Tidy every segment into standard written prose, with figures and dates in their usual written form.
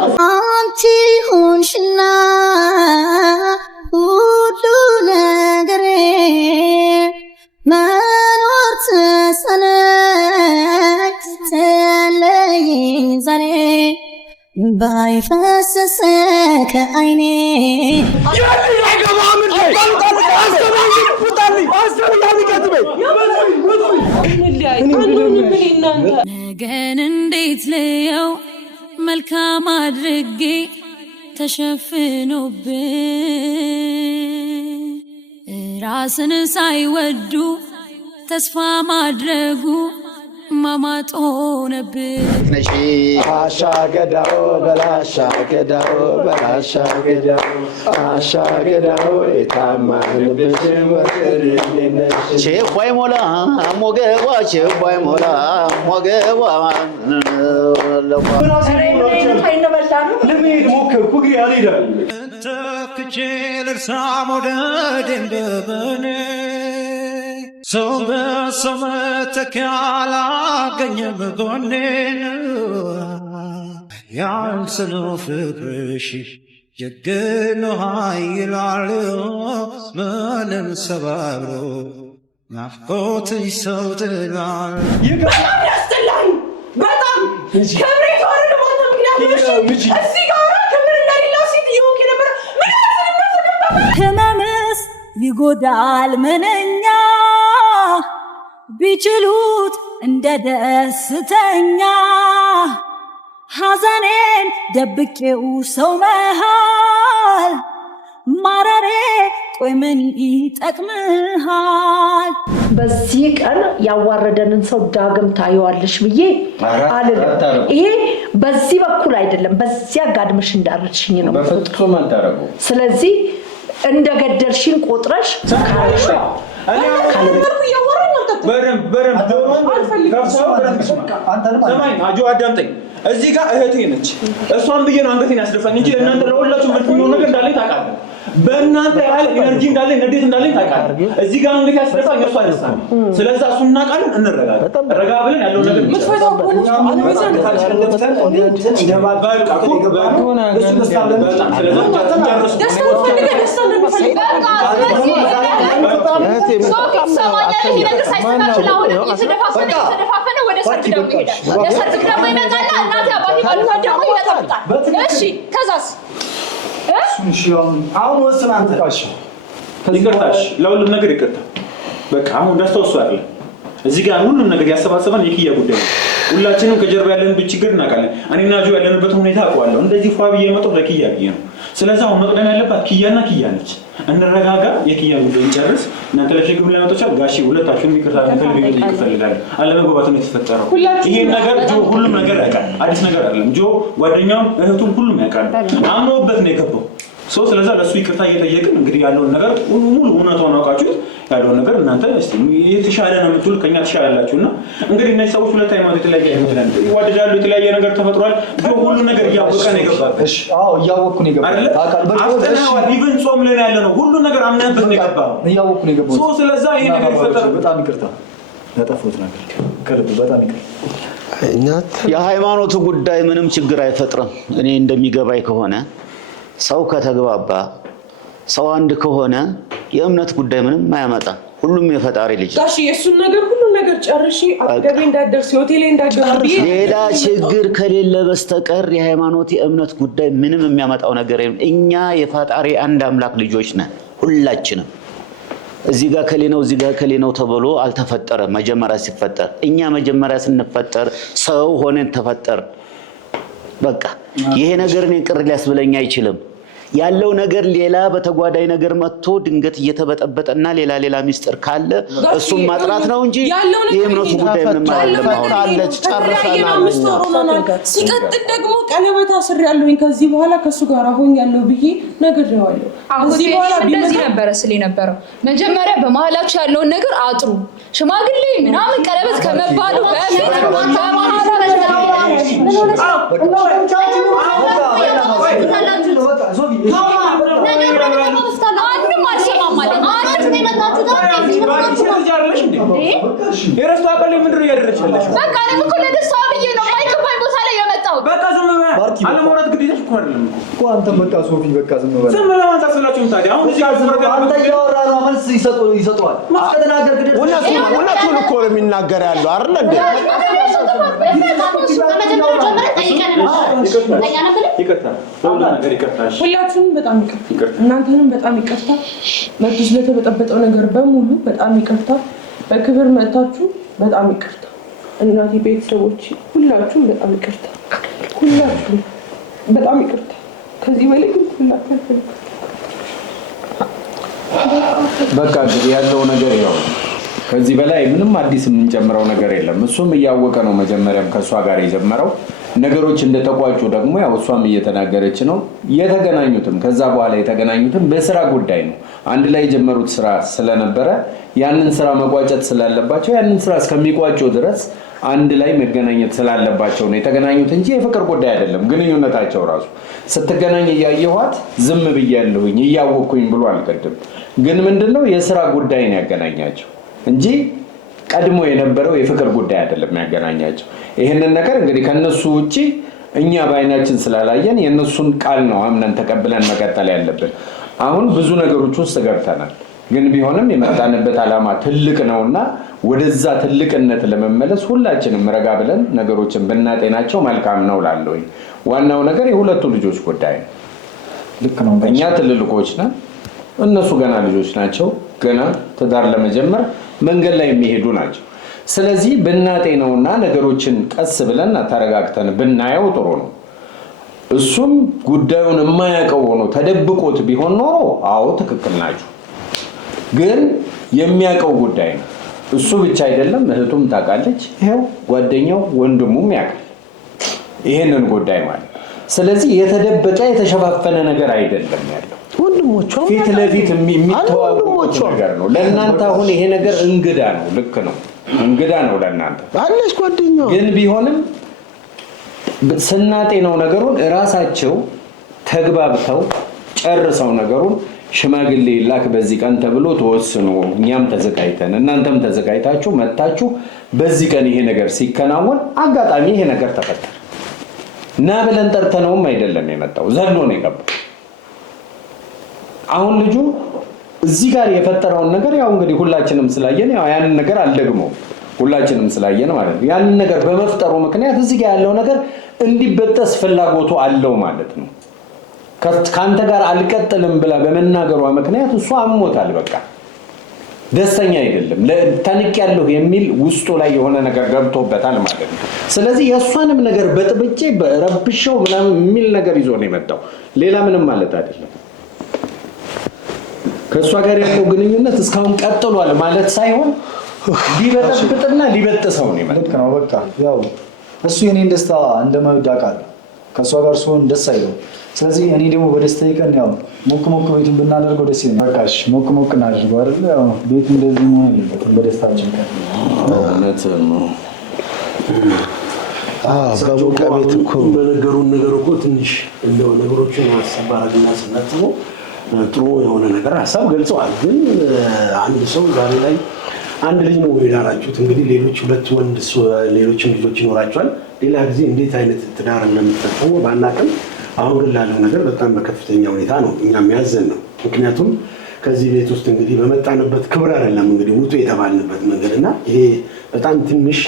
አንቺ ሆንሽና ሁሉ ነገሬ መኖር ተሳነኝ ተለየኝ ዛሬ ባይፈሰሰ ከዓይኔ ነገን እንዴት ልየው መልካም አድርጌ ተሸፍኖብኝ ራስን ሳይወዱ ተስፋ ማድረጉ ማማጥ ሆነብኝ ነሺ አሻገዳው በላሻገዳው በላሻገዳው አሻገዳው የታማን በጀመረልኝ ቼፋይ ሞላ ሞገዋ ቼፋይ ሞላ ሞገዋ ለምን ሞከርኩ ግሪ አልሄዳል ተክቼ ልርሳ መውደድ እንደበኔ ሰው በሰው መተኪያ አላገኘም ጎኔን ያንስነው ፍቅርሽ የግኖ ኃይላል ምንም ሰባብሮ ናፍቆትሽ ሰው ትላል በጣም ያስጠላኝ በጣም ክብሬ ተዋረድ ማለት ምክንያት እዚህ ጋር ክብር እንደሌለው ሴት እየሆንክ ነበር ህመምስ ይጎዳል ምንኛ ቢችሉት እንደ ደስተኛ ሐዘኔን ደብቄው ሰው መሃል ማረሬ ቆይ ምን ይጠቅምሃል በዚህ ቀን ያዋረደንን ሰው ዳግም ታየዋለሽ ብዬ አልልም ይሄ በዚህ በኩል አይደለም በዚያ ጋድመሽ እንዳረድሽኝ ነው በፍጹም አንታረጉ ስለዚህ እንደገደልሽን ቆጥረሽ ካለሽ አጆ አዳምጠኝ እዚህ ጋር እህቴ ነች እሷን ብዬ ነው አንገቴን ያስደፋኝ እንጂ ለእናንተ ለሁላችሁም ምንም ነገር እንዳለኝ ታውቃለህ በእናንተ ያህል ኢነርጂ እንዳለኝ ንዴት እንዳለኝ ታውቃለህ እዚህ ጋር አንገቴ ያስደፋኝ እሷ አይደለም ስለዚህ እሱን እናውቃለን እንረጋጋ ረጋ ብለን ያለው ነገር ምትፈታው ፖሊስ አለበዛን ካልተለፈተን እንደማባልቃ ኮና እሱ መስታለን ስለዚህ ደስታ ፈልገህ ደስታ እንደሚፈልግ የተደፋፈነ ወደ ሰርግ ደግሞ ይሄዳል ወደ ሰርግ ደግሞ ይመጣል እናቴ አባቴ ባሉት ደግሞ ይመጣል እሺ ከዛስ አሁን ወስን አንተ ይቅርታሽ ለሁሉም ነገር ይቅርታ በቃ አሁን ደስታው እሱ አይደለም እዚህ ጋር ሁሉም ነገር ያሰባሰበን የኪያ ጉዳይ ነው ሁላችንም ከጀርባ ያለን ችግር እናውቃለን እኔና ጆ ያለንበት ሁኔታ አውቀዋለሁ እንደዚህ ፏ ብዬ መጣሁ ለኪያ ብዬ ነው ስለዚህ አሁን መቅደም ያለባት ኪያና ኪያ ነች እንረጋጋ የኪያን ጉዳይ እንጨርስ እናንተ ለሽግሩ ለማጥቻው ጋሺ ሁለታችሁም ይቅርታ እንፈልግ ይፈልጋል አለመግባባት ነው የተፈጠረው ይሄ ነገር ጆ ሁሉም ነገር ያውቃል አዲስ ነገር አይደለም ጆ ጓደኛው እህቱም ሁሉም ያውቃል አምኖበት ነው የገባው ስለዚህ ለሱ ይቅርታ እየጠየቅን እንግዲህ ያለውን ነገር ሙሉ እውነታውን አውቃችሁት ያለውን ነገር እናንተ እስቲ የተሻለ ነው የምትሉ ከኛ ተሻላላችሁና እንግዲህ እነዚህ ሰዎች ሁለት ሃይማኖት የተለያየ አይመስለን ይዋደዳሉ የተለያየ ነገር ተፈጥሯል ጆ ሁሉ ነገር እያወቀ ነው የገባበት እሺ አዎ እያወቅኩ ነው የገባው አስተናዋል ኢቭን ጾም ላይ ያለ ነው ሁሉ ነገር አምነንበት ነው የገባው እያወቅኩ ነው የገባው ስለዚህ ይሄ ነገር ይፈጠር በጣም ይቅርታ ያጠፋሁት ነገር ከልብ በጣም ይቅርታ የሃይማኖቱ ጉዳይ ምንም ችግር አይፈጥርም እኔ እንደሚገባይ ከሆነ ሰው ከተግባባ ሰው አንድ ከሆነ የእምነት ጉዳይ ምንም ማያመጣ ሁሉም የፈጣሪ ልጅ ጋሽ የሱን ነገር ሁሉ ነገር ጨርሺ አገቤ እንዳደርስ ሆቴሌ እንዳደርስ ሌላ ችግር ከሌለ በስተቀር የሃይማኖት የእምነት ጉዳይ ምንም የሚያመጣው ነገር የለም እኛ የፈጣሪ አንድ አምላክ ልጆች ነን ሁላችንም እዚህ ጋር ከሌነው እዚህ ጋር ከሌነው ተብሎ አልተፈጠረ መጀመሪያ ሲፈጠር እኛ መጀመሪያ ስንፈጠር ሰው ሆነን ተፈጠር በቃ ይሄ ነገር እኔን ቅር ሊያስብለኝ አይችልም ያለው ነገር ሌላ በተጓዳይ ነገር መጥቶ ድንገት እየተበጠበጠና ሌላ ሚስጥር ካለ እሱም ማጥራት ነው እንጂ የእምነቱ ጉዳይ ምንም አይደለም ጨርሰናል ሲቀጥል ደግሞ ቀለበት አስር ያለውኝ ከዚህ በኋላ ከሱ ጋር ሆኝ ያለው ብዬ ነግሬዋለሁ እዚህ በኋላ እንደዚህ ነበር ስለ ነበረው መጀመሪያ በመሐላችሁ ያለውን ነገር አጥሩ ሽማግሌ ምናምን ቀለበት ከመባሉ በፊት በቃ እኔም እኮ ለደስታ ብዬ ነው ማይገባኝ ቦታ ላይ የመጣሁት በቃ ዝም በቃ አለማውራት ግዴታሽ እኮ አይደለም እኮ አንተ በቃ ሶፊ በቃ ዝም በል ዝም ብለህ አንተ አስብላችሁም ታዲያ አሁን እዚህ አንተ እያወራህ ነው መልስ ይሰጠዋል ከተናገር ግዴታ እውነቱን እኮ ነው የሚናገር ያለው አይደል እንዴ ሁላችሁም በጣም ይቅርታ እናንተንም በጣም ይቅርታ መጥቶ ስለተበጠበጠው ነገር በሙሉ በጣም ይቅርታ በክብር መጣችሁ በጣም ይቅርታ እናቴ ቤተሰቦች ሁላችሁም በጣም ይቅርታ ሁላችሁም በጣም ይቅርታ ከዚህ በላይ ሁላችሁም በቃ እንግዲህ ያለው ነገር ያው ከዚህ በላይ ምንም አዲስ የምንጨምረው ነገር የለም እሱም እያወቀ ነው መጀመሪያም ከሷ ጋር የጀመረው ነገሮች እንደተቋጩ ደግሞ ያው እሷም እየተናገረች ነው የተገናኙትም ከዛ በኋላ የተገናኙትም በስራ ጉዳይ ነው አንድ ላይ የጀመሩት ስራ ስለነበረ ያንን ስራ መቋጨት ስላለባቸው ያንን ስራ እስከሚቋጩ ድረስ አንድ ላይ መገናኘት ስላለባቸው ነው የተገናኙት እንጂ የፍቅር ጉዳይ አይደለም ግንኙነታቸው ራሱ ስትገናኝ ያየኋት ዝም ብያለሁኝ እያወቅኩኝ ብሎ አልቀድም ግን ምንድነው የስራ ጉዳይ ነው ያገናኛቸው እንጂ ቀድሞ የነበረው የፍቅር ጉዳይ አይደለም ያገናኛቸው ይሄንን ነገር እንግዲህ ከነሱ ውጪ እኛ ባይናችን ስላላየን የነሱን ቃል ነው አምነን ተቀብለን መቀጠል ያለብን አሁን ብዙ ነገሮች ውስጥ ገብተናል ግን ቢሆንም የመጣንበት አላማ ትልቅ ነውና ወደዛ ትልቅነት ለመመለስ ሁላችንም ረጋ ብለን ነገሮችን ብናጤናቸው መልካም ነው ላልኩኝ ዋናው ነገር የሁለቱ ልጆች ጉዳይ ነው ልክ ነው እኛ ትልልቆች ነን እነሱ ገና ልጆች ናቸው ገና ትዳር ለመጀመር መንገድ ላይ የሚሄዱ ናቸው ስለዚህ ብናጤነውና ነገሮችን ቀስ ብለን ተረጋግተን ብናየው ጥሩ ነው እሱም ጉዳዩን የማያውቀው ሆኖ ተደብቆት ቢሆን ኖሮ አዎ ትክክል ናችሁ ግን የሚያውቀው ጉዳይ ነው እሱ ብቻ አይደለም እህቱም ታውቃለች ይሄው ጓደኛው ወንድሙም ያውቃል ይሄንን ጉዳይ ማለት ስለዚህ የተደበቀ የተሸፋፈነ ነገር አይደለም ያለው ወንድሞቹ ፊት ለፊት የሚተዋወቁ ነገር ነው ለእናንተ አሁን ይሄ ነገር እንግዳ ነው ልክ ነው እንግዳ ነው ለእናንተ አለሽ ጓደኛው ግን ቢሆንም ስናጤነው ነገሩን ራሳቸው ተግባብተው ጨርሰው ነገሩን ሽማግሌ ላክ በዚህ ቀን ተብሎ ተወስኖ እኛም ተዘጋይተን እናንተም ተዘጋይታችሁ መጣችሁ በዚህ ቀን ይሄ ነገር ሲከናወን አጋጣሚ ይሄ ነገር ተፈጠረ እና ብለን ጠርተነውም አይደለም የመጣው ዘሎ ነው የገባው አሁን ልጁ እዚህ ጋር የፈጠረውን ነገር ያው እንግዲህ ሁላችንም ስላየን ያው ያንን ነገር አልደግመው ሁላችንም ስላየን ማለት ነው ያንን ነገር በመፍጠሩ ምክንያት እዚህ ጋር ያለው ነገር እንዲበጠስ ፍላጎቱ አለው ማለት ነው ካንተ ጋር አልቀጥልም ብላ በመናገሯ ምክንያት እሱ አሞታል በቃ ደስተኛ አይደለም ለታንቅ ያለው የሚል ውስጡ ላይ የሆነ ነገር ገብቶበታል ማለት ነው ስለዚህ የሷንም ነገር በጥብጬ በረብሽው ምናምን የሚል ነገር ይዞ ነው የመጣው ሌላ ምንም ማለት አይደለም ከሷ ጋር ያለው ግንኙነት እስካሁን ቀጥሏል ማለት ሳይሆን ሊበጠብጥና ሊበጥሰው ነው ማለት ነው በቃ ያው እሱ የኔን ደስታ እንደማይዳቃል ከሷ ጋር ሲሆን ደስ አይለው ስለዚህ እኔ ደግሞ በደስታዬ ቀን ያው ሞቅ ቤቱን ብናደርገው ደስ ይላል በቃሽ ሞቅ እናደርገው አይደል ያው ቤቱ እንደዚህ መሆን የለበትም በደስታችን ቀን እውነት ነው በሞቀ ቤት እኮ በነገሩን ነገር እኮ ትንሽ እንደው ነገሮችን አሰባራግና ስናጥበው ጥሩ የሆነ ነገር ሐሳብ ገልጸዋል ግን አንድ ሰው ዛሬ ላይ አንድ ልጅ ነው የዳራችሁት እንግዲህ ሌሎች ሁለት ወንድ ሌሎችም ልጆች ይኖራቸዋል ሌላ ጊዜ እንዴት አይነት ትዳር እንደምትፈጽሙ ባናቀም አሁን ግን ላለው ነገር በጣም በከፍተኛ ሁኔታ ነው እኛም ያዘን ነው ምክንያቱም ከዚህ ቤት ውስጥ እንግዲህ በመጣንበት ክብር አይደለም እንግዲህ ውጡ የተባልንበት መንገድና ይሄ በጣም ትንሽ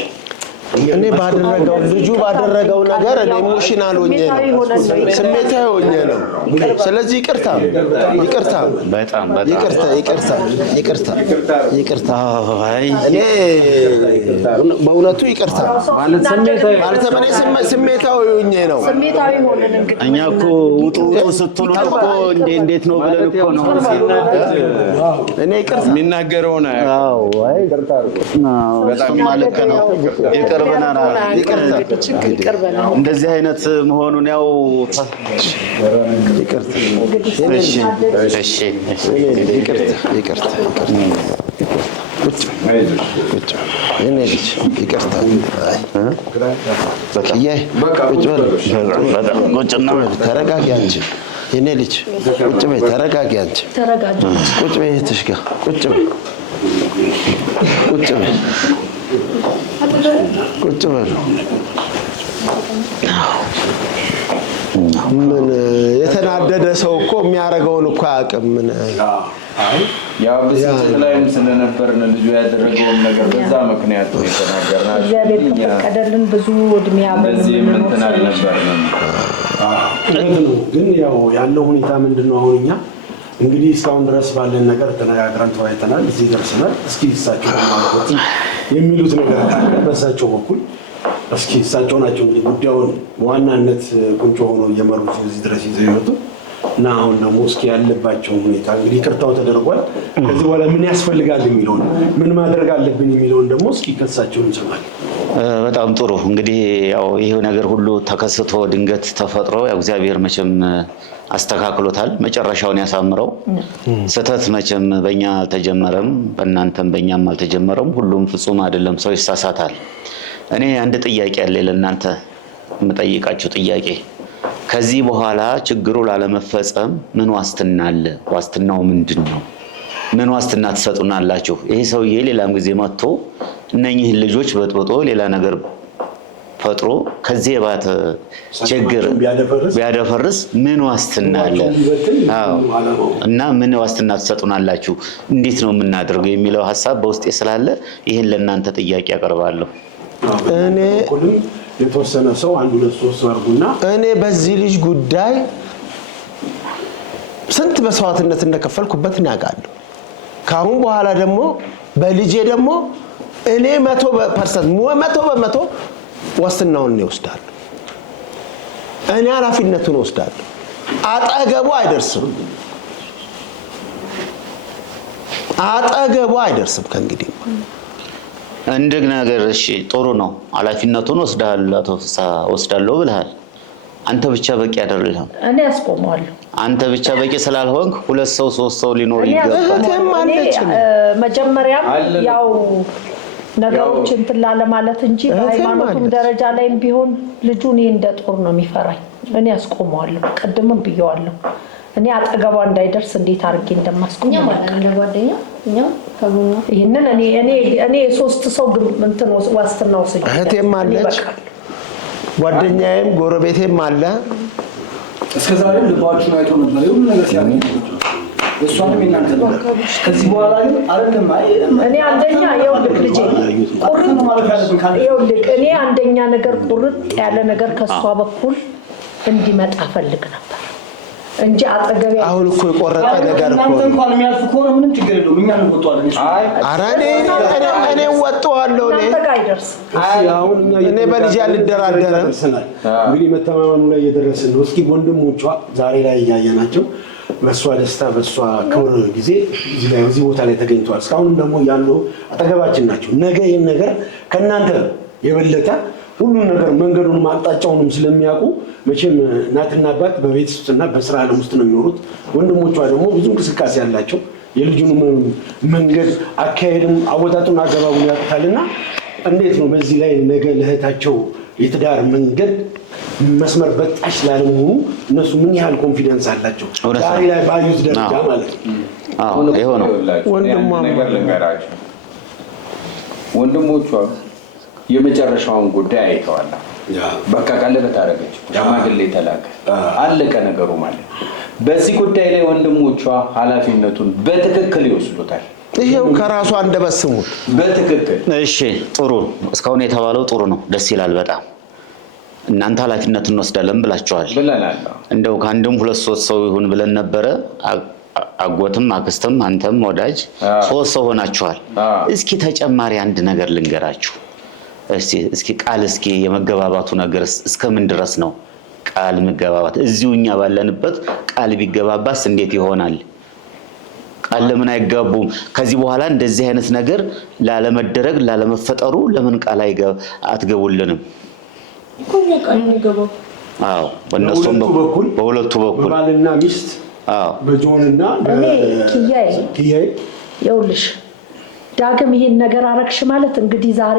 እኔ ባደረገው ልጁ ባደረገው ነገር እኔ ኢሞሽናል ሆኜ ነው ስሜታዊ ሆኜ ነው ስለዚህ ይቅርታ አይ እኔ በእውነቱ ይቅርታ ማለት ስሜታዊ ሆኜ ነው እኛ እኮ ውጡ ስትሉ እኮ እንዴት ነው ብለን እኮ ነው እኔ ይቅርታ የሚናገረው ነው አዎ አይ ይቅርታ በጣም ማለት ነው ይቅርታ እንደዚህ አይነት መሆኑን ያው ይቅርታ ተረጋጊ አንቺ የኔ ልጅ ቁጭ በይ ተረጋጊ አንቺ ቁጭ በይ እህትሽ ጋር ቁጭ በይ ምን የተናደደ ሰው እኮ የሚያደርገውን እኮ አያውቅም። ምን ያው በስንት ላይም ስለነበርን ልጁ ያደረገውን ነገር በዛ ምክንያት ነው የተናገርናቸው። እግዚአብሔር ተፈቀደልን ብዙ እድሜ በዚህ እንትን አልነበርንም። ግን ያው ያለው ሁኔታ ምንድነው? አሁን እኛ እንግዲህ እስካሁን ድረስ ባለን ነገር ተነጋግረን ተወያይተናል፣ እዚህ ደርሰናል። እስኪ እሳቸው ማለት የሚሉት ነገር ካለ በእሳቸው በኩል እስኪ እሳቸው ናቸው እንግዲህ ጉዳዩን በዋናነት ቁንጮ ሆኖ እየመሩት እዚህ ድረስ ይዘው ይመጡ እና አሁን ደግሞ እስኪ ያለባቸው ሁኔታ እንግዲህ ይቅርታው ተደርጓል። ከዚህ በኋላ ምን ያስፈልጋል የሚለውን ምን ማድረግ አለብን የሚለውን ደግሞ እስኪ ከእሳቸው እንሰማለን። በጣም ጥሩ። እንግዲህ ያው ይሄ ነገር ሁሉ ተከስቶ ድንገት ተፈጥሮ ያው እግዚአብሔር መቼም አስተካክሎታል፣ መጨረሻውን ያሳምረው። ስህተት መቼም በእኛ አልተጀመረም፣ በእናንተም በእኛም አልተጀመረም። ሁሉም ፍጹም አይደለም፣ ሰው ይሳሳታል። እኔ አንድ ጥያቄ አለ ለእናንተ የምጠይቃችሁ ጥያቄ፣ ከዚህ በኋላ ችግሩ ላለመፈጸም ምን ዋስትና አለ? ዋስትናው ምንድን ነው? ምን ዋስትና ትሰጡናላችሁ? ይሄ ሰውዬ ሌላም ጊዜ መጥቶ እነኚህን ልጆች በጥብጦ ሌላ ነገር ፈጥሮ ከዚህ የባተ ችግር ቢያደፈርስ ምን ዋስትና አለ? እና ምን ዋስትና ትሰጡናላችሁ? እንዴት ነው የምናደርገው የሚለው ሀሳብ በውስጤ ስላለ ይህን ለእናንተ ጥያቄ አቀርባለሁ። እኔ የተወሰነ ሰው አንድ ሁለት ሶስት አድርጉና እኔ በዚህ ልጅ ጉዳይ ስንት መስዋዕትነት እንደከፈልኩበት እናውቃለሁ። ካሁን በኋላ ደግሞ በልጄ ደግሞ እኔ 100% ዋስትናውን ይወስዳል። እኔ ኃላፊነቱን ወስዳለሁ። አጠገቡ አይደርስም ከእንግዲህ እንደ ነገር። እሺ ጥሩ ነው፣ ኃላፊነቱን ወስዳል። አቶ ፍስሐ ወስዳለሁ ብለሃል። አንተ ብቻ በቂ አይደለም። እኔ አስቆመዋለሁ። አንተ ብቻ በቂ ስላልሆንክ ሁለት ሰው ሶስት ሰው ሊኖር ይገባል። መጀመሪያም ያው ነገሮች እንትን ላለ ማለት እንጂ በሃይማኖቱም ደረጃ ላይም ቢሆን ልጁ እኔ እንደ ጦር ነው የሚፈራኝ። እኔ አስቆመዋለሁ። ቅድምም ብየዋለሁ። እኔ አጠገቧ እንዳይደርስ እንዴት አድርጌ እንደማስቆመው ማለት ነው። ለጓደኛ እኛ ከጎኗ ይሄንን እኔ ሶስት ሰው እንትን ዋስትና ወስጄ እህቴም አለች፣ ጓደኛዬም ጎረቤቴም አለ። እስከዛሬ ልባችሁን አይቶ ነበር ሁሉ ነገር ሲያገኝ እሷንም እናንተ ነው። ከዚህ በኋላ ግን አይደለም እኔ አንደኛ ይኸውልህ ልጄ ቁርጥ ማለት ያለብን ካለ ይኸውልህ እኔ አንደኛ ነገር ቁርጥ ያለ ነገር ከሷ በኩል እንዲመጣ ፈልግ ነበር እንጂ አጠገቤ አሁን እኮ የቆረጠ ነገር እኮ እናንተ እንኳን የሚያልፍ ከሆነ ምንም ችግር የለውም። እኛ እንወጣዋለን። ኧረ እኔ ወጣዋለሁ። እኔ በልጅ አልደራደርም። እንግዲህ መተማመኑ ላይ እየደረስን ነው። እስኪ ወንድሞቿ ዛሬ ላይ እያየናቸው በእሷ ደስታ በእሷ ክብር ጊዜ እዚህ ቦታ ላይ ተገኝተዋል። እስካሁንም ደግሞ ያሉ አጠገባችን ናቸው። ነገ ይህን ነገር ከእናንተ የበለጠ ሁሉን ነገር መንገዱን አቅጣጫውንም ስለሚያውቁ መቼም እናትና አባት በቤት ውስጥና በስራ ዓለም ውስጥ ነው የሚኖሩት። ወንድሞቿ ደግሞ ብዙ እንቅስቃሴ ያላቸው የልጁን መንገድ አካሄድም አወጣጡን አገባቡን ያውቁታልና እንዴት ነው በዚህ ላይ ነገ ለእህታቸው የትዳር መንገድ መስመር በጣሽ ላለመሆኑ እነሱ ምን ያህል ኮንፊደንስ አላቸው? ዛሬ ላይ ባዩት ደረጃ ማለት ነው። ይሄ ነው ወንድሞቿ የመጨረሻውን ጉዳይ አይተዋል። በቃ ቀለበት አደረገች፣ ሽማግሌ ተላከ፣ አለቀ ነገሩ ማለት። በዚህ ጉዳይ ላይ ወንድሞቿ ኃላፊነቱን በትክክል ይወስዱታል። ይሄው ከራሷ እንደበስሙት በትክክል። እሺ ጥሩ፣ እስካሁን የተባለው ጥሩ ነው፣ ደስ ይላል በጣም። እናንተ ኃላፊነቱን እንወስዳለን ብላችኋል። እንደው ከአንድም ሁለት ሶስት ሰው ይሁን ብለን ነበረ። አጎትም አክስትም አንተም ወዳጅ ሶስት ሰው ሆናችኋል። እስኪ ተጨማሪ አንድ ነገር ልንገራችሁ። እስኪ ቃል የመገባባቱ ነገር እስከምን ድረስ ነው? ቃል መገባባት እዚሁ እኛ ባለንበት ቃል ቢገባባስ እንዴት ይሆናል? ቃል ለምን አይጋቡም? ከዚህ በኋላ እንደዚህ አይነት ነገር ላለመደረግ ላለመፈጠሩ ለምን ቃል አትገቡልንም? አዎ በእነሱም በኩል በሁለቱ በኩል ባልና ሚስት በጆንና ኪያይ ይኸውልሽ ዳግም ይሄን ነገር አረግሽ ማለት እንግዲህ ዛሬ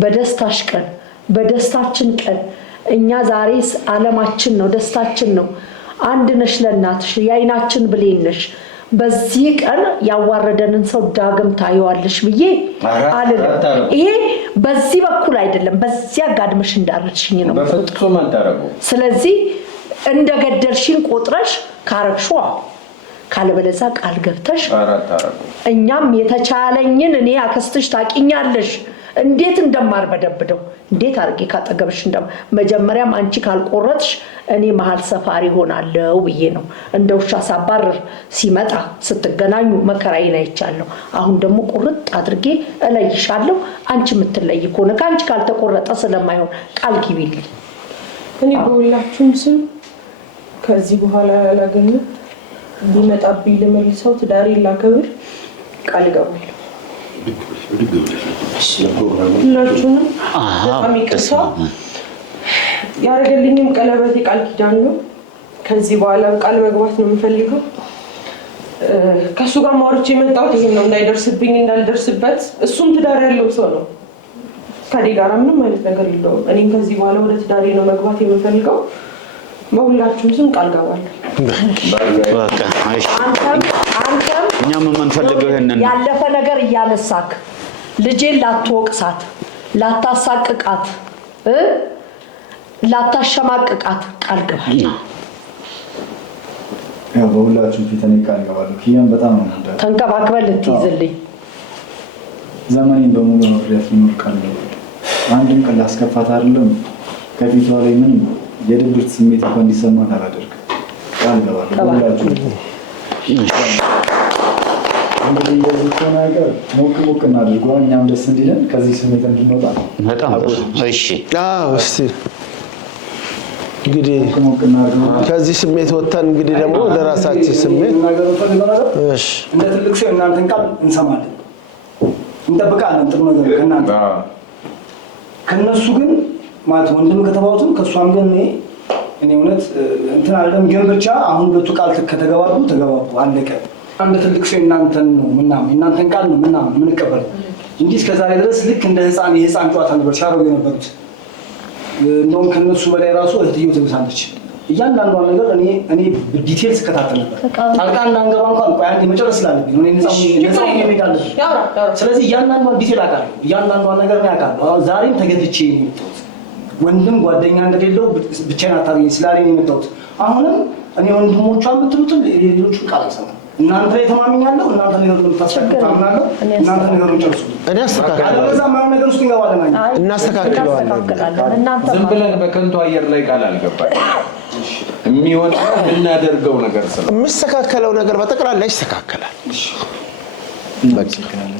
በደስታሽ ቀን በደስታችን ቀን እኛ ዛሬ ዓለማችን ነው፣ ደስታችን ነው። አንድ ነሽ ለእናትሽ የዓይናችን ብሌን ነሽ። በዚህ ቀን ያዋረደንን ሰው ዳግም ታየዋለሽ ብዬ አልልም። ይሄ በዚህ በኩል አይደለም፣ በዚያ ጋድመሽ እንዳረድሽኝ ነው። በፍጹም አንታረጉ። ስለዚህ እንደገደልሽን ቆጥረሽ ካረግሽው ካለበለዛ ቃል ገብተሽ እኛም የተቻለኝን እኔ አከስትሽ ታቂኛለሽ እንዴት እንደማርበደብደው እንዴት አርጌ ካጠገብሽ መጀመሪያም አንቺ ካልቆረጥሽ እኔ መሃል ሰፋሪ ሆናለሁ ብዬ ነው እንደውሻ ሳባረር ሲመጣ ስትገናኙ መከራዬን አይቻለሁ አሁን ደግሞ ቁርጥ አድርጌ እለይሻለሁ አንቺ ምትለይ ከሆነ ካንቺ ካልተቆረጠ ስለማይሆን ቃል ግቢልኝ እኔ በሁላችሁም ስም ከዚህ በኋላ ያላገኘ ሊመጣብኝ ለመልሰው ትዳሬ ላከብር ቃል ገባለሁ ሁላችሁንም በጣም ይቅርታ ያረገልኝም ቀለበት ቃል ኪዳን ነው ከዚህ በኋላ ቃል መግባት ነው የምፈልገው ከሱ ጋር ማውርቼ የመጣሁት ይሄን ነው እንዳይደርስብኝ እንዳልደርስበት እሱም ትዳር ያለው ሰው ነው ከኔ ጋር ምንም አይነት ነገር የለውም እኔም ከዚህ በኋላ ወደ ትዳሬ ነው መግባት የምፈልገው በሁላችሁም ስም ቃል ገባለሁ በቃ አንተም እኛም የምንፈልገው ይሄንን ያለፈ ነገር እያነሳክ ልጄን ላትወቅሳት ላታሳቅቃት ላታሸማቅቃት ቃል ገባለሁ ያው በሁላችሁም ፊት እኔ ቃል ገባለሁ ኪያን በጣም ነው ተንከባክበህ ልትይዝልኝ ዘመኔን በሙሉ አብሬያት ልኖር ቃል ገባለሁ አንድም ቀን ላስከፋት አይደለም ከፊቷ ላይ ምን የድብርት ስሜት እንኳን እንዲሰማት አላደርግም ቃል ገባለሁ በሁላችሁም እንግዲህ እንደዚህ ከሆነ ነገር ሞቅ እናድርገው እኛም ደስ እንዲለን ከዚህ ስሜት እንድንወጣ በጣም እሺ እስቲ እንግዲህ ከዚህ ስሜት ወጥተን እንግዲህ ደግሞ ለራሳችን ስሜት እሺ እንደ ትልቅ ሰው እናንተን ቃል እንሰማለን እንጠብቃለን ጥሩ ነገር ከእናንተ ከነሱ ግን ማለት ወንድም ከተባሉትም ከሷም ግን እኔ እውነት እንትን አለም ግን ብቻ አሁን ሁለቱ ቃል ከተገባቡ ተገባቡ አለቀ አንድ ትልቅ ሰው እናንተን ነው ምናምን እናንተን ቃል ነው ምናምን ምን ቀበል እንጂ እስከዛሬ ድረስ ልክ እንደ ህፃን የህፃን ጨዋታ ነበር ሲያረጉ የነበሩት እንደውም ከነሱ በላይ ራሱ እህትየው ትብሳለች እያንዳንዷን ነገር እኔ ዲቴልስ ከታተል ነበር ጣልቃ እንዳንገባ እንኳን ቆይ አንዴ መጨረስ ስላለብኝ ነው ነፃው የሚሄዳለች ስለዚህ እያንዳንዷን ዲቴል አውቃለሁ እያንዳንዷን ነገር ነው ያውቃለሁ ዛሬም ተገድቼ ነው የመጣሁት ወንድም ጓደኛ እንደሌለው ብቻዬን አታገኝ ስላለኝ ነው የመጣሁት አሁንም እኔ ወንድሞቿ የምትሉትን ሌሎቹን ቃል አልሰማም እናንተ የተማመኛለሁ እናንተ ነገር ተምታስተካክላላችሁ እናንተ ነገሩን ጨርሱ እኔ አስተካክላለሁ አለበዛ ማን ነገር ውስጥ እንገባለን እናስተካክለዋለን ዝም ብለን በከንቱ አየር ላይ ቃል አልገባኝ የሚወጣው እናደርገው ነገር የሚስተካከለው ነገር በጠቅላላ ይስተካከላል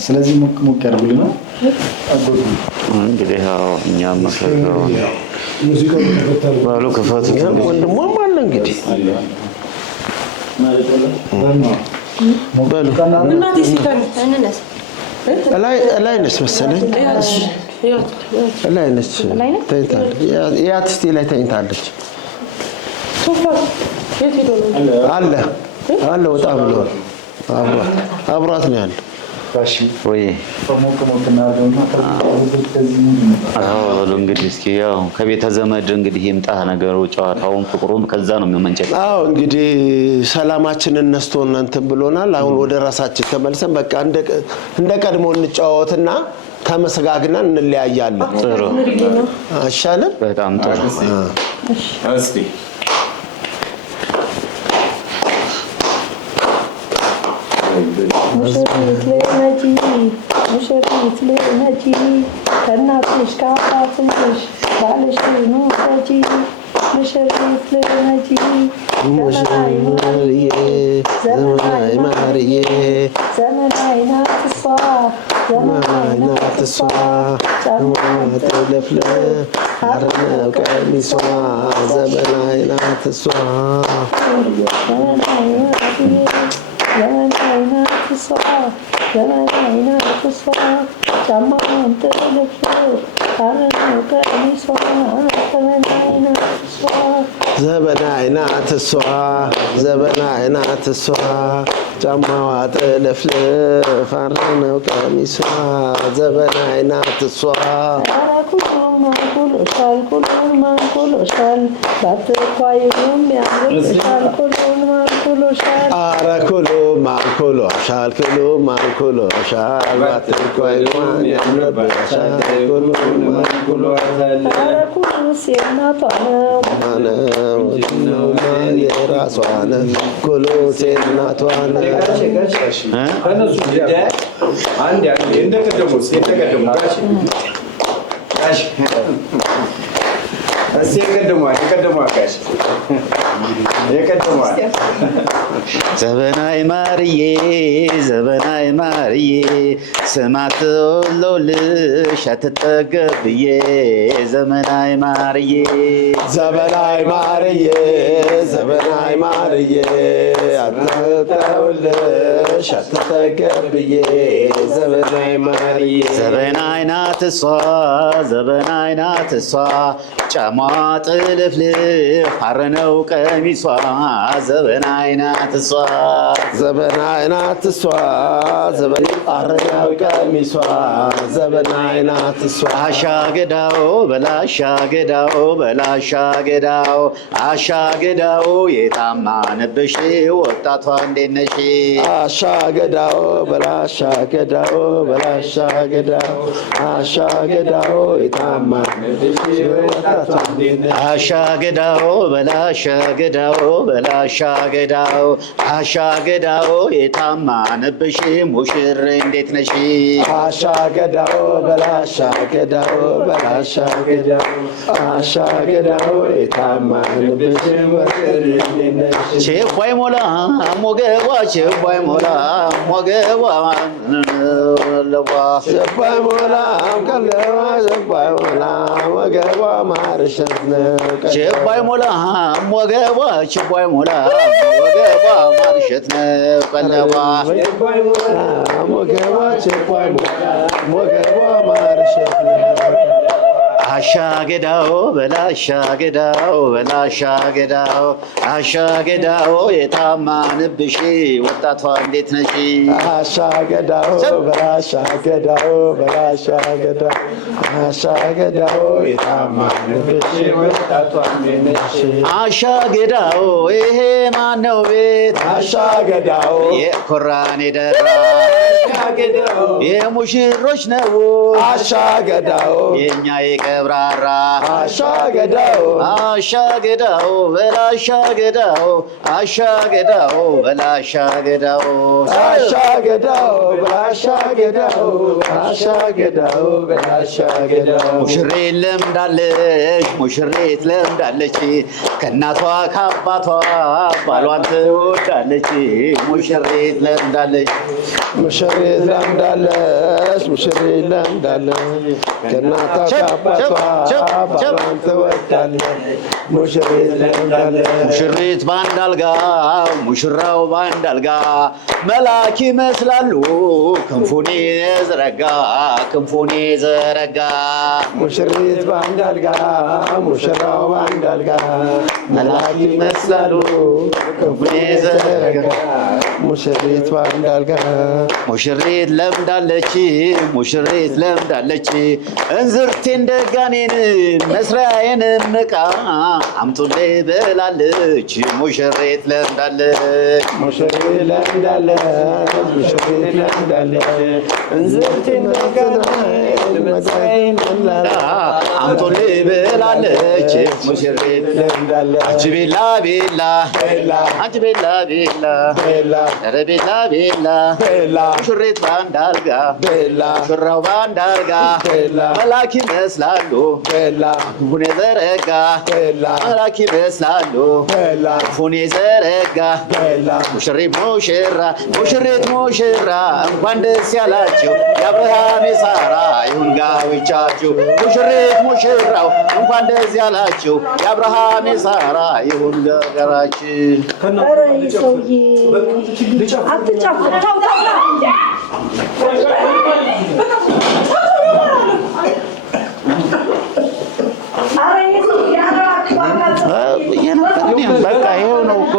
ስለዚህ ሞቅ ያርጉልና አጎቱ እንግዲህ ያው እኛም መፈቀው ባሉ ከፋቱ ወንድሞም አለ እንግዲህ በሉ እናቴ ሲታል ላይ ነች መሰለኝ ላይ ነች ተኝታለች ያትስቲ ላይ ተኝታለች ሶፋ የት ሄዶ ነው አለ ወጣ ብሎ አብሯት ነው ያለው ታሺ ወይ ሞቅ እናደርገውና አዎ እንግዲህ እስኪ ያው ከቤተ ዘመድ እንግዲህ ይምጣ ነገሩ ጨዋታውን ፍቅሩም ከዛ ነው የሚመንጨው አዎ እንግዲህ ሰላማችንን ነስቶ እናንተም ብሎናል አሁን ወደ ራሳችን ተመልሰን በቃ እንደ ቀድሞ እንጫወትና ተመስጋግናን እንለያያለን ጥሩ አሻለን በጣም ጥሩ እስቲ ሙሽሪት ልነጂ ከእናትሽ ከአባትሽ ባልሽ ኑረጂ ሙሽሪት ልነጂ ዘመናዊ ማርዬ ዘመናዊ ናት እሷ ጫማ ጥልፍልፍ አረነው ቀሚሷ ዘመናዊ ናት እሷ ዘመናዊ ናት እሷ ጫማውን ጥልፍልፍ አረነው ቀሚሷ ዘመናዊ ናት እሷ ዘመናዊ ናት እሷ ጫማዋ ጥልፍልፍ አረነው ቀሚሷ ዘመናዊ ናት እሷ ኩሉም አንኩሎሻል ባትኳዩም ያምርብሻል ኩሉም አንኩሎሻል አረ ኩሉም አንኩሎሻል ባትኳዩም ያምርብሻል ኩሉም አንኩሎሻል የእናቷ ነው የራሷ ነው ኮሎሴ እናቷ ነው አንድ እንደቀደሙ ጋሽ እሺ የቀደሟል ዘበናይ ማርዬ ስማት ወሎልሽ አትጠገብዬ ዘመናይ ማርዬ አትጠውልሽ አትጠገብዬ ዘመናይ ማርዬ ዘበናይ ናት እሷ ጫማ ጥልፍልፍ አረነው ቀሚሷ ዘበናይ ናት እሷ አረነው ቀሚሷ ዘበናይ ናት እሷ አሻገዳው የታማንብሽ ወጣቷ እንዴት ነሽ አሻገዳው የታማንብሽ አሻገዳው የታማንብሽ ሙሽር እንዴት ነሽ አሻገዳው የታማንብሽ ሙሽር እንዴት ነሽ ቼባይ ሞላ ሞገቧ ወገቧ ማርሸት ነው ችባይ ሞላ ወገቧ ማርሸት ነው ቀለቧ ወገቧ ማርሸት ነው አሻገዳው የታማንብሽ ወጣቷ እንዴት ነሽ አሻገዳው የታማንብሽ ወጣቷ እንዴት ነሽ አሻገዳው ይሄ ማነው ቤት አሻገዳው የኮራኔ ደራ የሙሽሮች ነው አሻገዳው የኛ የቀብራራ አሻገዳው ሙሽሬት ለምዳለች ከእናቷ ከአባቷ ባሏን ትወዳለች ሙሽሬት ለምዳለች ከእናቷ ከአባቷ ባሏን ትወዳለች ሙሽሪት በአንድ አልጋ ሙሽራው በአንድ አልጋ መላክ ይመስላሉ ክንፉን የዘረጋ ሙሽሪት በአንድ አልጋ ሙሽራው በአንድ አልጋ መላክ ይመስላሉ ክንፉን የዘረጋ ሙሽሪት በአንድ አልጋ ሙሽሪት ለምዳለች እንዝርቴን ደጋኔን መስሪያዬንም ንቃ አምጡልኝ ብላለች ሙሽሪት ለምዳለች እንዝርቴን ደጋኔን መስሪያዬን ንቃ አምጡልኝ ብላለች ሙሽሪት ለምዳለች አንቺ ቤላ ኧረ ቤላ ሙሽሪት በአንድ አልጋ ሙሽራው በአንድ አልጋ መላክ ይመስላሉ ክንፉን የዘረጋ መላክ ይመስላሉ ክንፉን የዘረጋ ሙሽሪት ሙሽራ እንኳን ደስ ያላችሁ የአብርሃም የሳራ ይሁን ጋብቻችሁ ሙሽሪት ሙሽራው እንኳን ደስ ያላችሁ የአብርሃም የሳራ ይሁን ጋብቻችሁ ኧረ ይህ ሰውዬ አትጨፍር ተው በቃ ይኸው ነው እኮ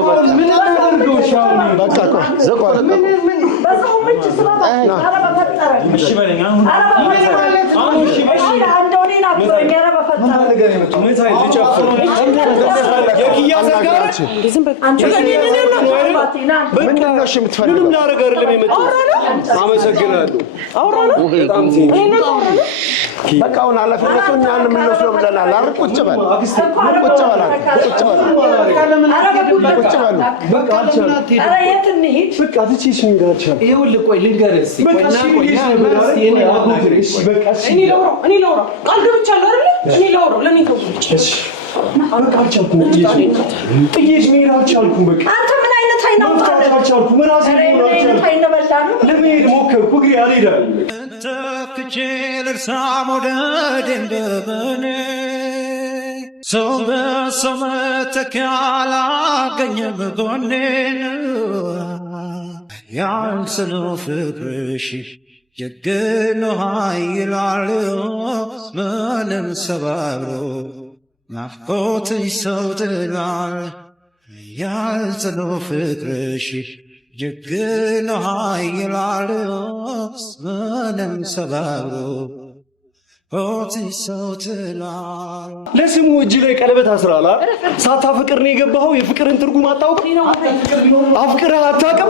የኪያ ሰርግ ችግራችን? ምንድን ነው የምትፈልገው? ምንም ላደርግ አይደለም የመጣሁት። አመሰግናለሁ። በቃ አሁን ኃላፊነቱን እኛን የምንወስደው ብለናል። አይደል? ቁጭ በል ቁጭ በል ቁጭ በል ቁጭ በል። በቃ የት እንሂድ? በቃ ትቼሽ እንሂድ አልቻልኩም። ይኸውልህ ቆይ ልንገርህ እስኪ እኔ ላውራው ቃል ገብቻለሁ አይደል? እኔ ላውራው ለኔ ተውልኝ። እሺ በቃ አልቻልኩም። ጥዬሽ መሄድ አልቻልኩም። በቃ አንተ ምን አይነት አልቻልኩም። ራሴ ለመሄድ ሞከርኩ፣ እግሬ አልሄዳል። ተክቼ ልርሳ መውደዴን በበኔ ሰው በሰው መተኪያ አላገኘም ጎኔን ያንስነው ፍቅርሽ የግኖ ኃይላል ምንም ሰባብሮ ናፍቆትሽ ሰው ጥሏል ያንስነው ፍቅርሽ የግኖ ኃይላል ምንም ሰባብሮ ለስሙ እጅ ላይ ቀለበት አስራላ ሳታፈቅር ነው የገባኸው። የፍቅርን ትርጉም አታውቅም። አፍቅረህ አታውቅም።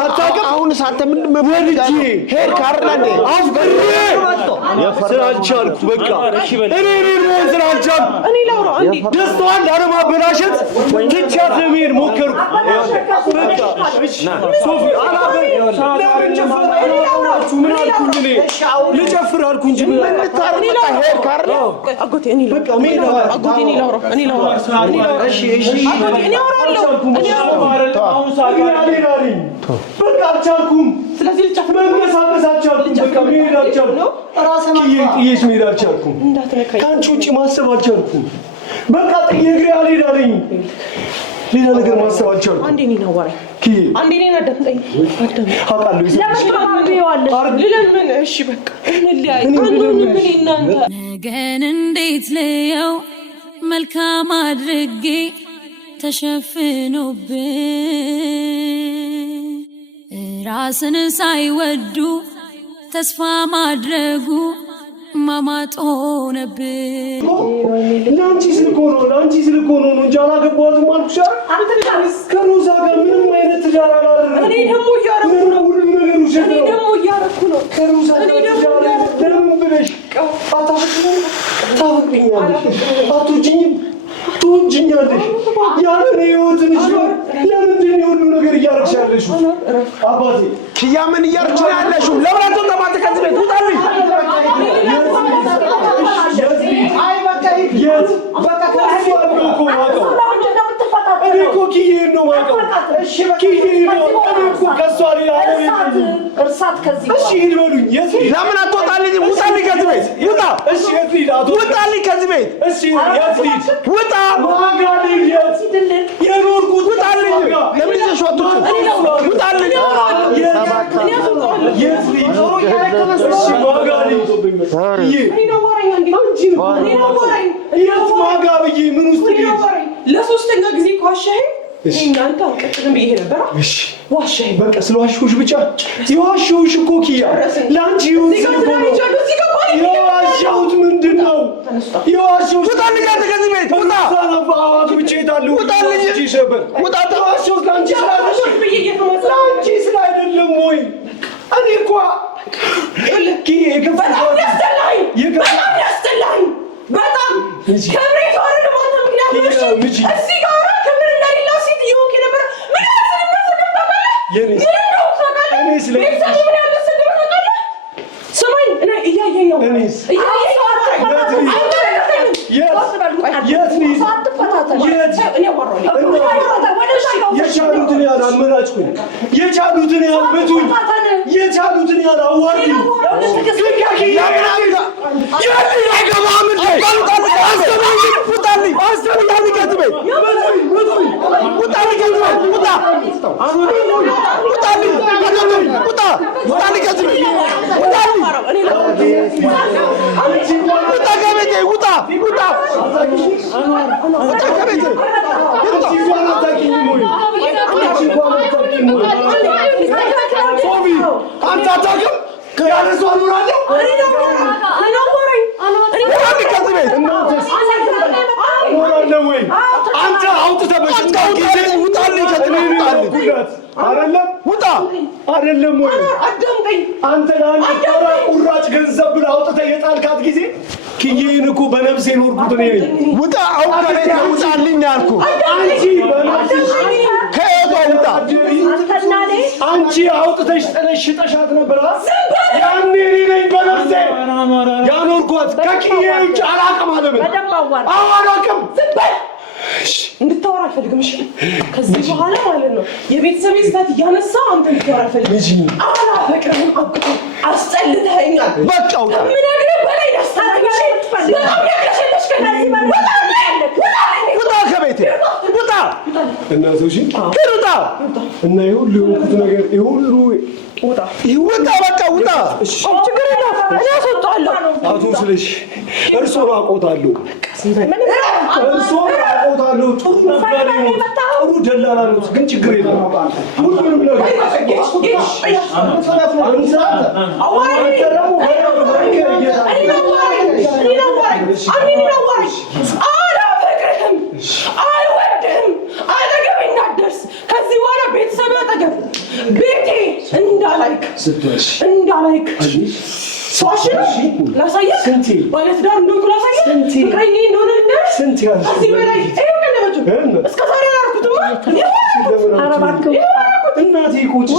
አታውቅም። አሁን ሳንተ ምን ወልጄ ሄድ ካርላንዴ አፍቅሬ ስላልቻልኩ በቃ እኔ መሆን ስላልቻልኩ ደስታዋን ላለማበላሸት ትቻት ለመሄድ ሞከርኩ። በቃ ሶፊ ምን አልኩኝ? እኔ ልጨፍር አልኩ እንጂ ከአንቺ ውጭ ማሰብ አልቻልኩም። በቃ ጥዬ እግሬ አልሄዳለኝ። ሌላ ነገር ማሰብ አልቻልኩም። አንዴ እኔን አዋራኝ። አንዴ እኔን አዳምጠኝ። አውቃለሁ እሺ በቃ እንለያይ። ነገን እንዴት ልየው መልካም አድርጌ ተሸፍኖብኝ ራስን ሳይወዱ ተስፋ ማድረጉ ማማጥ ሆነብኝ። ለአንቺ ስልክ ሆኖ ነው እንጂ አላገባኋትም አልኩሽ አይደል? ከሮዛ ጋር ምንም አይነት ትዳር አላደረግንም። እኔ ደግሞ እያደረኩ ነው። ከሮዛ ለምን ብለሽ ታፈቅሪኛለሽ? አትወጂኝም? ትወጂኛለሽ? ያንን ህይወትን ለምንድን ነው ሁሉ ነገር እያደረግሽ ያለሽው? አባቴ ኪያ ምን እያደረግሽ ነው ያለሽው? ለምን ተማተ ከዚህ ቤት ውጣልኝ። ለምን አትወጣልኝም? ውጣልኝ ከዚህ ቤት ውጣ! ውጣልኝ ከዚህ ቤት ውጣ! የኖርኩት ውጣልኝ! ለምን ይዘሽ ወጡት? ውጣልኝ! ለሶስተኛ ጊዜ ዋሻኸኝ። እናንተ አልቀጥልም ብዬ ነበር። ዋሻኸኝ። በቃ ስለዋሸሁሽ ብቻ የዋሸሁሽ እኮ ኪያ ለአንቺ የዋሸሁት ምንድን ነው? የዋሸሁት ውጣልኝ! ከዚህ ቤት ውጣ! ውጣልኝ! ውጣ! የዋሸሁት ለአንቺ ስላይደለም ወይ? እኔ እኮ በጣም ያስጠላኝ በጣም ክብሬ ተዋረደ ማለት ምክንያት ነው። እዚህ ጋር ክብር እንደሌላ ሴት እየሆንክ ነበር። ምን ስማኝ፣ እያየኝ ነው። የቻሉትን ያህል አመናጭኩኝ፣ የቻሉትን ያህል መቱኝ፣ የቻሉትን ያህል አዋርዱኝ። አንተ አውጥተህ እውነት አይደለም? ውጣ አይደለም ወይ? አዳምጠኝ። አንተ ለአንድ ተራ ቁራጭ ገንዘብ ብለህ አውጥተህ የጣልካት ጊዜ ኪዬን እኮ በነፍሴ ኖርኩት እኔ ነኝ። ውጣ! አሁን ከቤት ውጣልኝ ያልኩህ አንቺ በነፍስሽ ከየቷ ውጣ! አንቺ አውጥተሽ ጥለሽ ሽጠሻት ነበር። ያኔ እኔ ነኝ በነፍሴ ያኖርኳት። ከኪዬ ውጭ አላውቅም አለ። አዎ አላውቅም። እንድታወራ አልፈልግም። እሺ ከዚህ በኋላ ማለት ነው የቤተሰብ ስታት እያነሳ አንተ እንድታወራ አልፈልግም። አላፈቅርህም። አብቅቶ አስጠልተኸኛል። በቃ ውጣ። ከምነግርህ በላይ ደስታ ውጣ ከቤቴ ውጣ። እና ሰውሽ ውጣ እና ይሁሉ የሆንኩት ነገር ይሁሉ ውጣ። በቃ ውጣ። ችግር የለም እኔ አስወጣለሁ። አቶ ስለሽ እርሶ አውቆታለሁ። እርሶ አውቆታለሁ። ጥሩ ነጋዴ ነው፣ ጥሩ ደላላ ነው። ግን ችግር የለም ሁሉንም ነገር አላፈቅርህም፣ አልወድህም፣ አጠገቤ እንዳትደርስ። ከዚህ በኋላ ቤተሰብ አጠገብ ቤቴ እንዳላይክ ሰዋሽን ላሳየህ፣ ባለትዳር እንደሆንኩ ላሳየህ፣ ፍቅረኛ እንደሆነ ልንገርህ። ከዚህ በላይ ይኸው ቀለበቱ እስከ ዛሬ አላደረኩትማ። እናቴ ቁጭ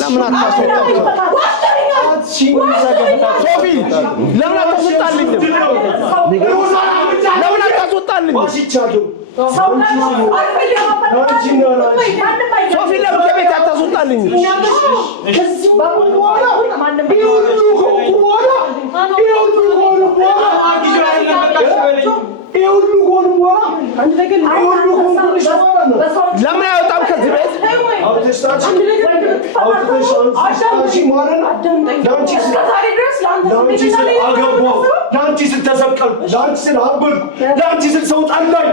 ለምን አታስወጣልኝም? ሶፊ ለምን አታስወጣልኝም? ለምን አታስወጣልኝም? ሶፊ ለምን ከቤት አታስወጣልኝም? ለምን አይወጣም ከዚህ ቤት? ለአንቺ ስል ተሰቀልኩ፣ ለአንቺ ስል አበልኩ፣ ለአንቺ ስል ሰው ጠላኝ።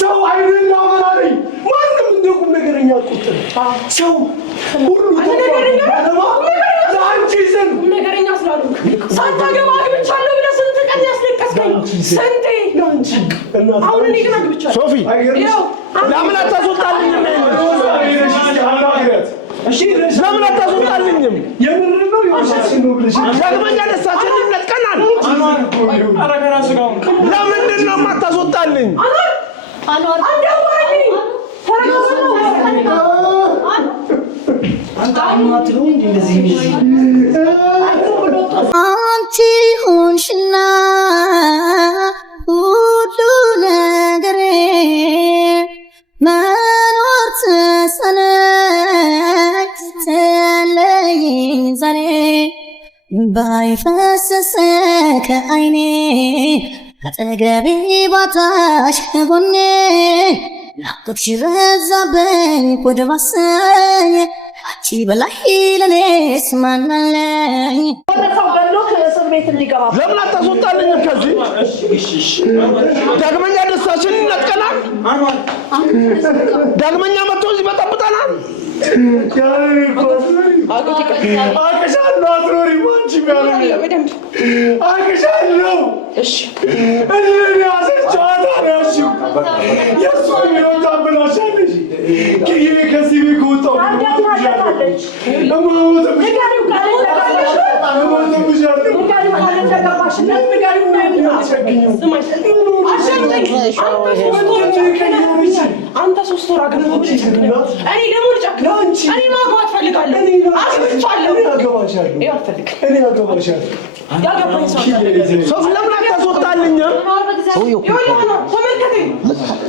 ሰው አይንን ላመናለኝ። ማንም እንደ ቁም ነገረኛ ቁጥር ሰው ሁሉ ለአንቺ ስል ነገረኛ ስላልኩ ሳታገባ አግብቻለሁ ብለህ ስንት ቀን ያስለቀስከኝ? ስንቴ አሁን እኔ ግን አግብቻለሁ። ሶፊ ለምን አታስወጣልኝም? ለምን አታስወጣልኝም? ዳግመኛ ደስታችንን ነጥቀናል። ለምንድን ነው የማታስወጣልኝ? አንቺ ሆንሽና ሁሉ ነገሬ መኖር ተሳነኝ ተለየኝ ዛሬ ባይፈሰሰ ከዓይኔ አጠገቤ ባታሽ ከጎኔ ናፍቆትሽ በዛብኝ ሆድ ባሰኝ አንቺ በላይ ለኔስ ማን አለኝ? ለምን አታስወጣልኝም ከዚህ? ዳግመኛ ደስታችንን ነጥቀናል። ዳግመኛ መጥቶ እዚህ በጠብጠናል። አቅሻለሁ፣ አትኖሪም አንቺ አቅሻለሁ። እኔን ያዘች ጨዋታ ነው ያልሽው። የእሷን ሕይወት ታበላሻለሽ። ኪዬ ከዚህ ቤት ከወጣሁ አንተ 3 ወር አገባሁ ብለህ ጨክነህ፣ እኔ ደግሞ ልጨክን። እኔ ማግባት እፈልጋለሁ። አግብቻለሁ። እኔ አገባሻለሁ። ያገባኝ ሰው ሶፊ ለምን አታስወጣልኝም? ተመልከተኝ፣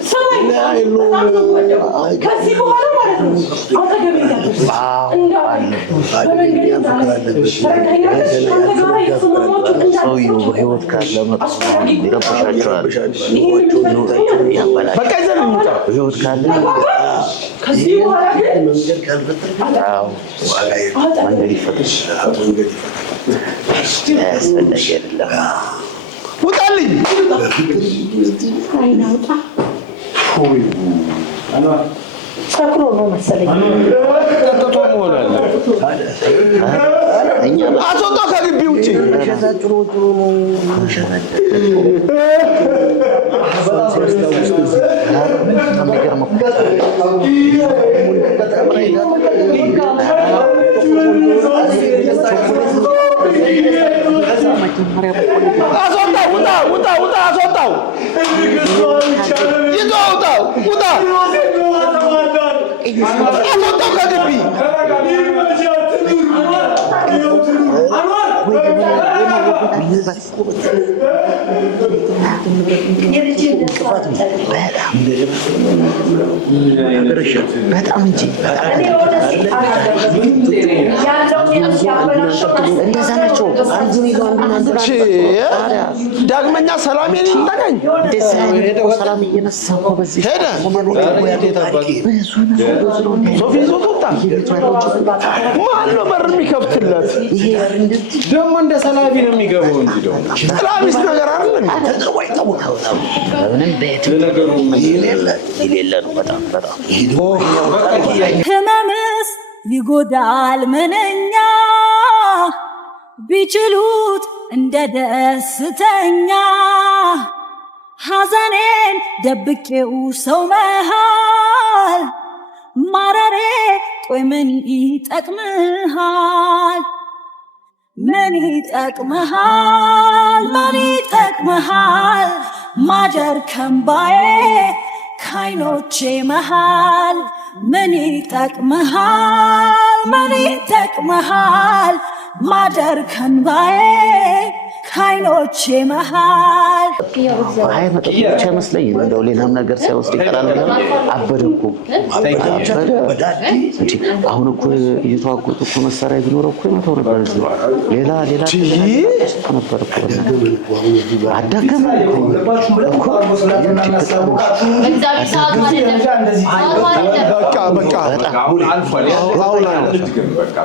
ስማኝ። ከዚህ በኋላ ማለት ነው አጠገቤ እንዳትደርስ በመንገድ ሰውዬው በህይወት ካለ ይረብሻቸዋል። በቃ ይዘን እንውጣ። በህይወት ካለ ከዚህ በኋላ ግን መንገድ ይፈታል። ያስፈላጊ አይደለም። ውጣልኝ። ሰክሮ ነው መሰለኝ። አስወጣው ከግቢ ውጭ። በጣም እንጂ እንደዛ ናቸው። ዳግመኛ ሰላም የሌለኝ ሰላም እየነሳ በዚህ ሄደ። ሶፊ ይዞት ወጣ። ማነው በር የሚከፍትለት? ደግሞ እንደ ሰላቢ ነው የሚገባው እንጂ ደግሞ ሰላቢስ ነገር አይደለም። ምንም ቤት የሌለ ነው። በጣም በጣም ህመምስ ይጎዳል ምንኛ ቢችሉት እንደ ደስተኛ ሐዘኔን ደብቄው ሰው መሃል ማረሬ ቆይ ምን ይጠቅምሃል? ምን ይጠቅምሃል? ምን ይጠቅምሃል? ማደር ከንባዬ ካይኖቼ መሃል ምን ይጠቅምሃል? ምን ይጠቅምሃል? ማደር ከንባዬ ካይኖቼ መሃል አይ መጥፎች አይመስለኝም። እንደው ሌላም ነገር ሳይወስድ ይቀራል። አበደ እኮ አሁን እኮ እየተዋጉት እኮ መሳሪያ ቢኖረው እኮ ይመታው ነበር። ሌላ ነበር እኮ አዳከመ እኮ በቃ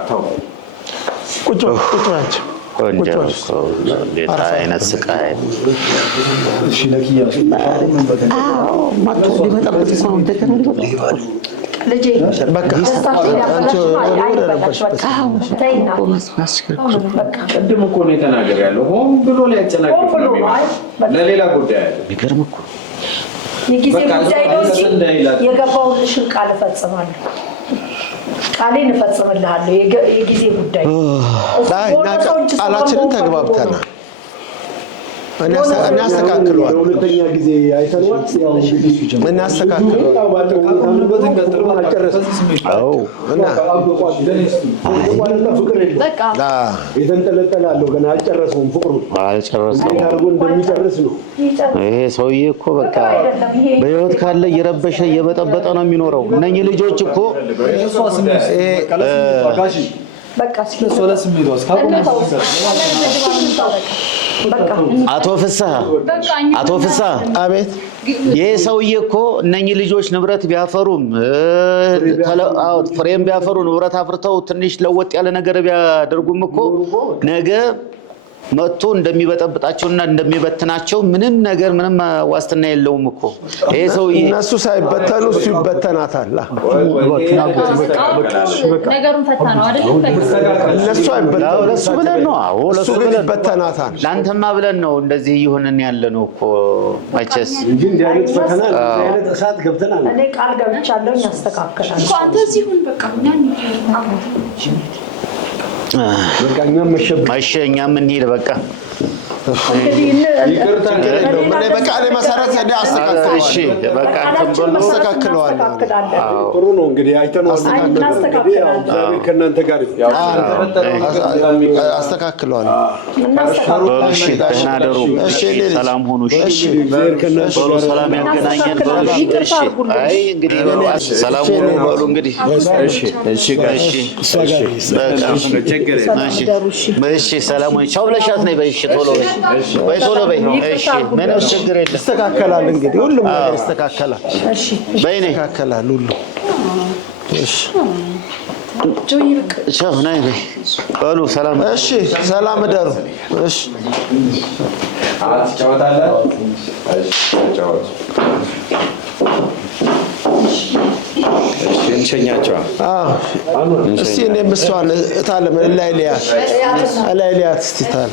አሁን ቁጭ ናቸው። አይነት ስቃይ ቅድም እኮ ነው የተናገር ያለው ሆን ብሎ ሊያጨናግፍ ነው ለሌላ ጉዳይ አለ። ቢገርም እኮ የጊዜ ጉዳይ ነው እንጂ የገባውልሽን ቃል እፈጽማለሁ። ቃሌን እፈጽምልሃለሁ። የጊዜ ጉዳይ ቃላችንን ተግባብተናል። እኔ አስተካክለዋለሁ። ሁለተኛ ጊዜ አይተነዋል። እኔ አስተካክለዋለሁ። የተንጠለጠላለሁ ገና አልጨረሰውም። ፍቅሩን አድርጎ እንደሚጨርስ ነው። ይሄ ሰውዬ እኮ በቃ በህይወት ካለ እየረበሸ እየበጠበጠ ነው የሚኖረው። እነኚህ ልጆች እኮ አቶ ፍስሐ አቤት። ይሄ ሰውዬ እኮ እነኚህ ልጆች ንብረት ቢያፈሩም ፍሬም ቢያፈሩ ንብረት አፍርተው ትንሽ ለወጥ ያለ ነገር ቢያደርጉም እኮ ነገ መጥቶ እንደሚበጠብጣቸውና እንደሚበትናቸው ምንም ዋስትና የለውም እኮ ይሄ ሰውዬ። እነሱ ሳይበተኑ እሱ ይበተናታል። ነገሩን ፈታ ነው አይደል? እነሱ አይበተኑ ለሱ ብለን ነው። አዎ ለሱ ግን ይበተናታል። ላንተማ ብለን ነው እንደዚህ ይሁንን ያለ ነው እኮ መቼስ እንጂ እንዲህ አይነት ፈተና እንዲህ አይነት እሳት ገብተናል። እኔ ቃል ገብቻለሁ ያስተካክላል እኮ አንተ እዚህ ሁን በቃ እኛም እኛም እንሂድ በቃ። በቃሌ መሰረት አስተካክለዋለሁ። ጥሩ ነው እንግዲህ አይተነዋል። ከእናንተ ጋር አስተካክለዋለሁ። ሰላም ሁኑ። ሰላም ያገናኘን በሉ። አይ እንግዲህ ሰላም ሁኑ በሉ እንግዲህ። እሺ ሰላም ሁኑ። ቻው ብለሻት ነይ በይ። ቶሎ በይ። እሺ ምንም ችግር የለም። ይስተካከላል እንግዲህ ሁሉም ነገር ይስተካከላል። እሺ በይ ነይ ይስተካከላል ሁሉ። እሺ ቻው ነይ በይ በሉ። ሰላም እሺ ሰላም እደሩ። እሺ ትጫወታለህ? እንሸኛቸው። እስቲ እኔም እሷን እታለም ላይ ሊያት እስቲ ታለ